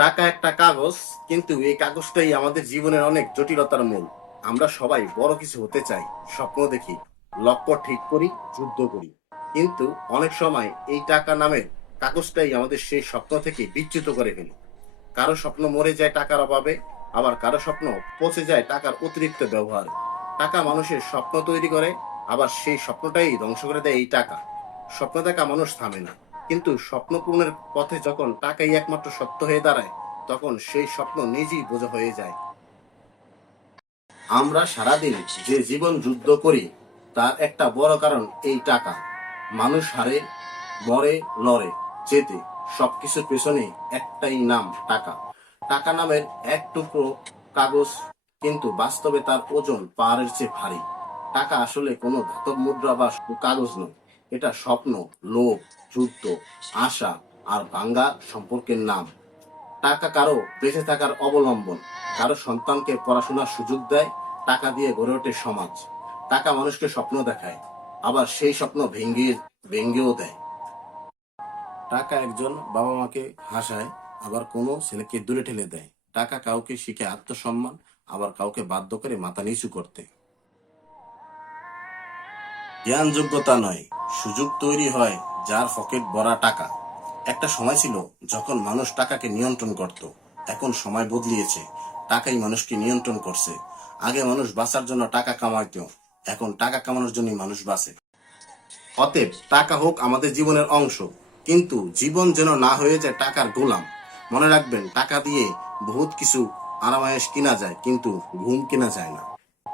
টাকা একটা কাগজ, কিন্তু এই কাগজটাই আমাদের জীবনের অনেক জটিলতার মূল। আমরা সবাই বড় কিছু হতে চাই, স্বপ্ন দেখি, লক্ষ্য ঠিক করি, যুদ্ধ করি। কিন্তু অনেক সময় এই টাকা নামের কাগজটাই আমাদের সেই স্বপ্ন থেকে বিচ্যুত করে ফেলি। কারও স্বপ্ন মরে যায় টাকার অভাবে, আবার কারও স্বপ্ন পচে যায় টাকার অতিরিক্ত ব্যবহার। টাকা মানুষের স্বপ্ন তৈরি করে, আবার সেই স্বপ্নটাই ধ্বংস করে দেয় এই টাকা। স্বপ্ন দেখা মানুষ থামে না। কিন্তু স্বপ্ন পূরণের পথে যখন টাকাই একমাত্র সত্য হয়ে দাঁড়ায়, তখন সেই স্বপ্ন নিজেই বোঝা হয়ে যায়। আমরা সারাদিন যে জীবন যুদ্ধ করি, তার একটা বড় কারণ এই টাকা। মানুষ হারে, মরে লড়ে যেতে সবকিছুর পেছনে একটাই নাম, টাকা। টাকা নামের এক টুকরো কাগজ, কিন্তু বাস্তবে তার ওজন পাহাড়ের চেয়ে ভারী। টাকা আসলে কোনো ধাতব মুদ্রা বা কাগজ নয়। এটা স্বপ্ন, লোভ, যুদ্ধ, আশা আর ভাঙ্গা সম্পর্কের নাম। টাকা কারও বেঁচে থাকার অবলম্বন। কারও সন্তানকে পড়াশোনার সুযোগ দেয়, টাকা দিয়ে গড়ে ওঠে সমাজ। টাকা মানুষকে স্বপ্ন দেখায়, আবার সেই স্বপ্ন ভেঙ্গে ভেঙ্গেও দেয়। টাকা একজন বাবা মাকে হাসায়, আবার কোনো ছেলেকে দূরে ঠেলে দেয়। টাকা কাউকে শিখে আত্মসম্মান, আবার কাউকে বাধ্য করে মাথা নিচু করতে। জ্ঞান যোগ্যতা নয়। সুযোগ তৈরি হয় যার পকেট ভরা টাকা। একটা সময় ছিল যখন মানুষ টাকাকে নিয়ন্ত্রণ করত। এখন সময় বদলিয়েছে। টাকাই মানুষকে নিয়ন্ত্রণ করছে। আগে মানুষ বাঁচার জন্য টাকা কামাইত। এখন টাকা কামানোর জন্যই মানুষ বাঁচে। অতএব টাকা হোক আমাদের জীবনের অংশ, কিন্তু জীবন যেন না হয়ে যায় টাকার গোলাম। মনে রাখবেন, টাকা দিয়ে বহুত কিছু আরামায়েশ কিনা যায়, কিন্তু ঘুম কিনা যায় না।